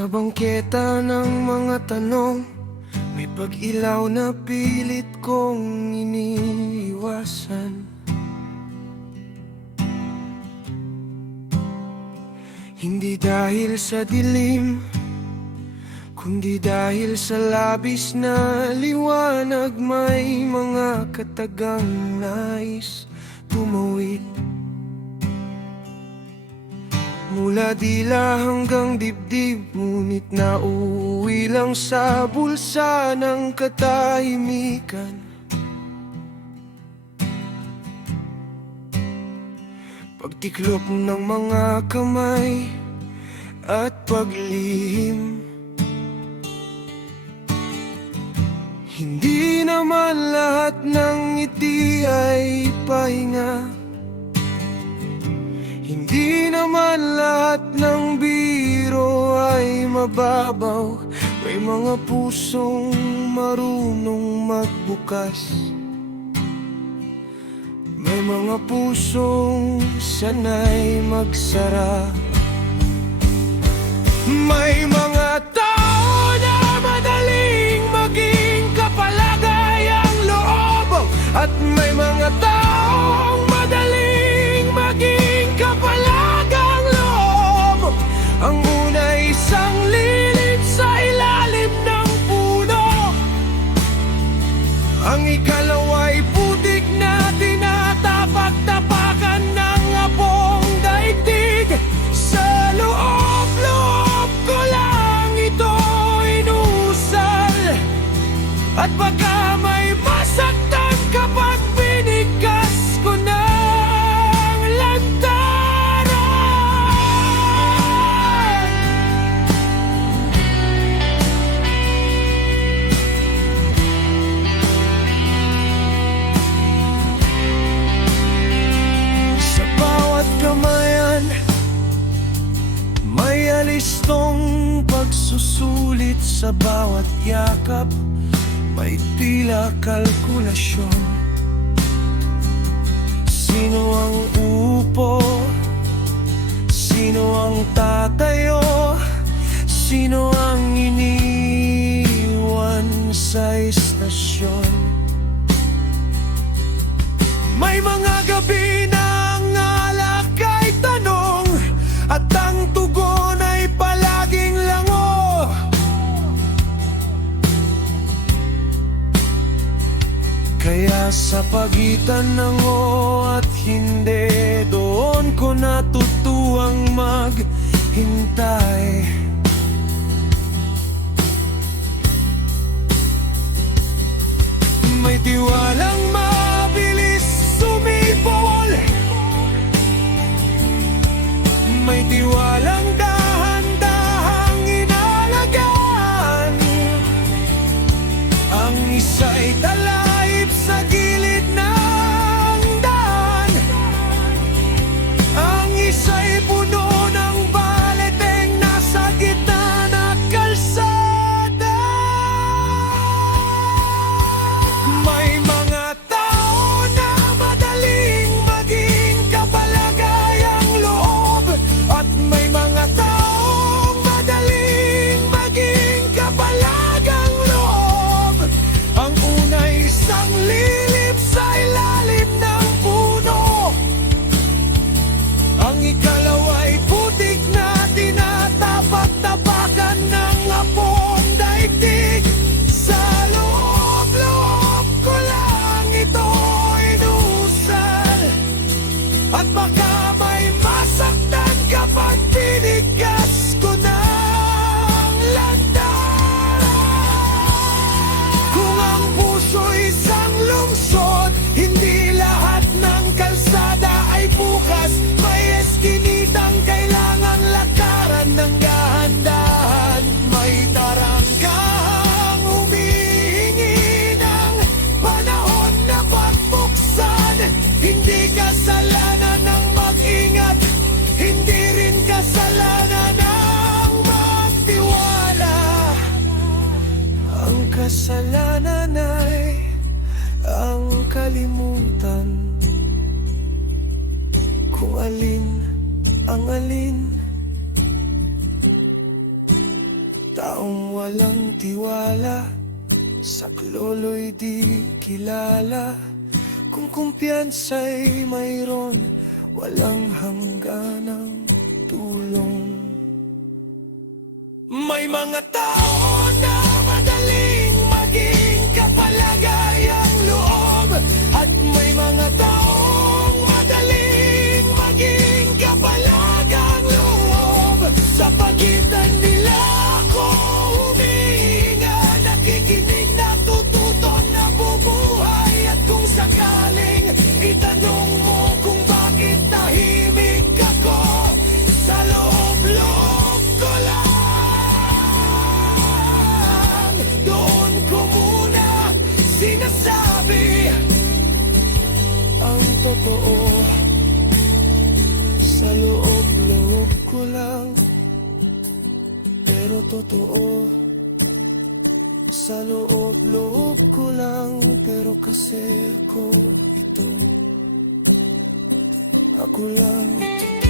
Sa bangketa ng mga tanong, may pag-ilaw na pilit kong iniiwasan. Hindi dahil sa dilim, kundi dahil sa labis na liwanag. May mga katagang nais tumawid mula dila hanggang dibdib, ngunit nauuwi lang sa bulsa ng katahimikan. Pagtiklop ng mga kamay at paglihim. Hindi naman lahat ng ngiti ay pahinga. Hindi naman lahat ng biro ay mababaw. May mga pusong marunong magbukas. May mga pusong sanay magsara. May mga tao na madaling maging kapalagay ang loob, at may mga taong madaling maging kapalagang loob. Ang una isang lilid sa ilalim ng puno. Ang ikalawa'y putik na tinatapak-tapakan ng apong daigdig. Sa loob-loob ko lang ito inusal, at baka may masaktan kapag binigkas ko ng lantaran. Sa bawat kamayan, may alistong pagsusulit. Sa bawat yakap, may tila kalkulasyon. Sino ang upo? Sino ang tatayo? Sino ang iniwan sa istasyon? May mga gabi na ang alak ay tanong, at ang tugon ay palaging lango. Kaya sa pagitan ng o at hindi, doon ko natutuwang maghintay. May tiwalang mabilis sumibol, may tiwalang dahan-dahang inalagaan. Ang isa'y talahib sa gilid ng daan. Ang isa'y puno ng baleteng nasa gitna ng kalsada. May mga tao na madaling maging kapalagay ang loob, at may mga taong madaling maging kapalagang loob. Ang una'y isang lilip sa ilalim ng puno. Ang ikalawa'y putik na tinatapak-tapakan ng apong daigdig. Sa loob-loob ko lang ito inusal, at baka may masaktan kapag binigkas ko ng lantaran. Kung ang puso'y isang lungsod, hindi lahat ng kalsada ay bukas. May eskinitang kailangang lakaran ng dahan-dahan. May tarangkahang humihingi ng panahon na pagbuksan. Hindi kasalanan ng mag-ingat, hindi rin kasalanan ng magtiwala. Ang kasalanan ay ang kalimutan kung alin ang alin. Taong walang tiwala, saklolo'y di kilala. Kung kumpiyansa'y mayroon, walang hangganang tulong. May mga tao na madaling maging kapalagayang loob, at may mga taong madaling maging kapalagang loob. Sa pagitan nila ako humihinga, nakikinig, natututo, nabubuhay. At kung sakaling itanong mo kung bakit tahimik ako, sa loob-loob ko lang, doon ko muna sinasabi ang totoo. Sa loob-loob ko lang, pero totoo. Sa loob-loob ko lang, pero kasi ako ito. Ako lang ito.